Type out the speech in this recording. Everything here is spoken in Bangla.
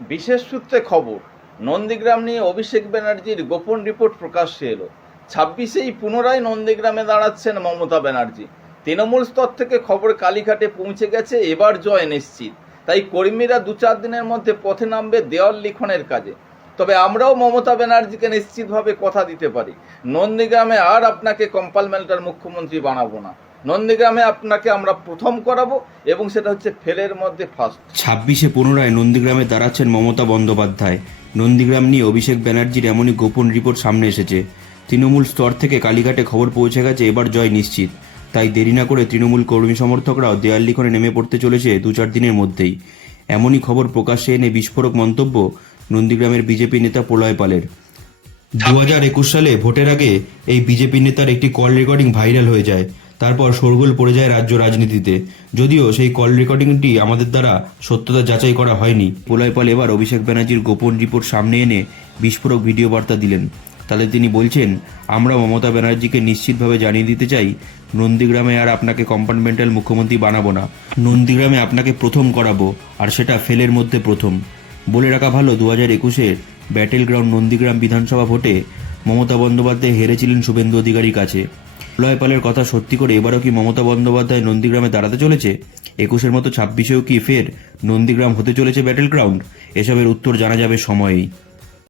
বিশেষ সূত্রে খবর, নন্দীগ্রাম নিয়ে অভিষেক ব্যানার্জির গোপন রিপোর্ট প্রকাশ্যে এলো। ছাব্বিশেই পুনরায় নন্দীগ্রামে দাঁড়াচ্ছেন মমতা ব্যানার্জি। তৃণমূল স্তর থেকে খবর কালীঘাটে পৌঁছে গেছে, এবার জয় নিশ্চিত। তাই কর্মীরা দু চার দিনের মধ্যে পথে নামবে দেওয়াল লিখনের কাজে। তবে আমরাও মমতা ব্যানার্জিকে নিশ্চিতভাবে কথা দিতে পারি। নন্দীগ্রামে আর আপনাকে কম্পালমেন্টার মুখ্যমন্ত্রী বানাবো না। নন্দীগ্রামে আপনাকে আমরা প্রথম করাবো এবং সেটা হচ্ছে ফেলের মধ্যে ফার্স্ট ছাব্বিশে পুনরায় নন্দীগ্রামে দাঁড়াচ্ছেন মমতা বন্দ্যোপাধ্যায়। নন্দীগ্রাম নিয়ে অভিষেক ব্যানার্জির এমনই গোপন রিপোর্ট সামনে এসেছে। তৃণমূল স্তর থেকে কালীঘাটে খবর পৌঁছে গেছে এবার জয় নিশ্চিত। তাই দেরি না করে তৃণমূল কর্মী সমর্থকরাও দেয়াল লিখনে নেমে পড়তে চলেছে দু চার দিনের মধ্যেই। এমনই খবর প্রকাশ্যে এনে বিস্ফোরক মন্তব্য নন্দীগ্রামের বিজেপি নেতা প্রলয় পালের। দু হাজার একুশ সালে ভোটের আগে এই বিজেপি নেতার একটি কল রেকর্ডিং ভাইরাল হয়ে যায়। তারপর শোরগোল পড়ে যায় রাজ্য রাজনীতিতে। যদিও সেই কল রেকর্ডিংটি আমাদের দ্বারা সত্যতা যাচাই করা হয়নি। প্রলয় পাল এবার অভিষেক ব্যানার্জির গোপন রিপোর্ট সামনে এনে বিস্ফোরক ভিডিও বার্তা দিলেন। তাহলে তিনি বলছেন, আমরা মমতা ব্যানার্জিকে নিশ্চিতভাবে জানিয়ে দিতে চাই, নন্দীগ্রামে আর আপনাকে কম্পার্টমেন্টাল মুখ্যমন্ত্রী বানাবো না। নন্দীগ্রামে আপনাকে প্রথম করাবো, আর সেটা ফেলের মধ্যে প্রথম। বলে রাখা ভালো দু হাজার একুশের ব্যাটেল গ্রাউন্ড নন্দীগ্রাম বিধানসভা ভোটে মমতা বন্দ্যোপাধ্যায় হেরেছিলেন শুভেন্দু অধিকারীর কাছে। প্রলয় পালের কথা সত্যি করে এবারও কি মমতা বন্দ্যোপাধ্যায় নন্দীগ্রামে দাঁড়াতে চলেছে? একুশের মতো ছাব্বিশেও কি ফের নন্দীগ্রাম হতে চলেছে ব্যাটেল গ্রাউন্ড? এসবের উত্তর জানা যাবে সময়েই।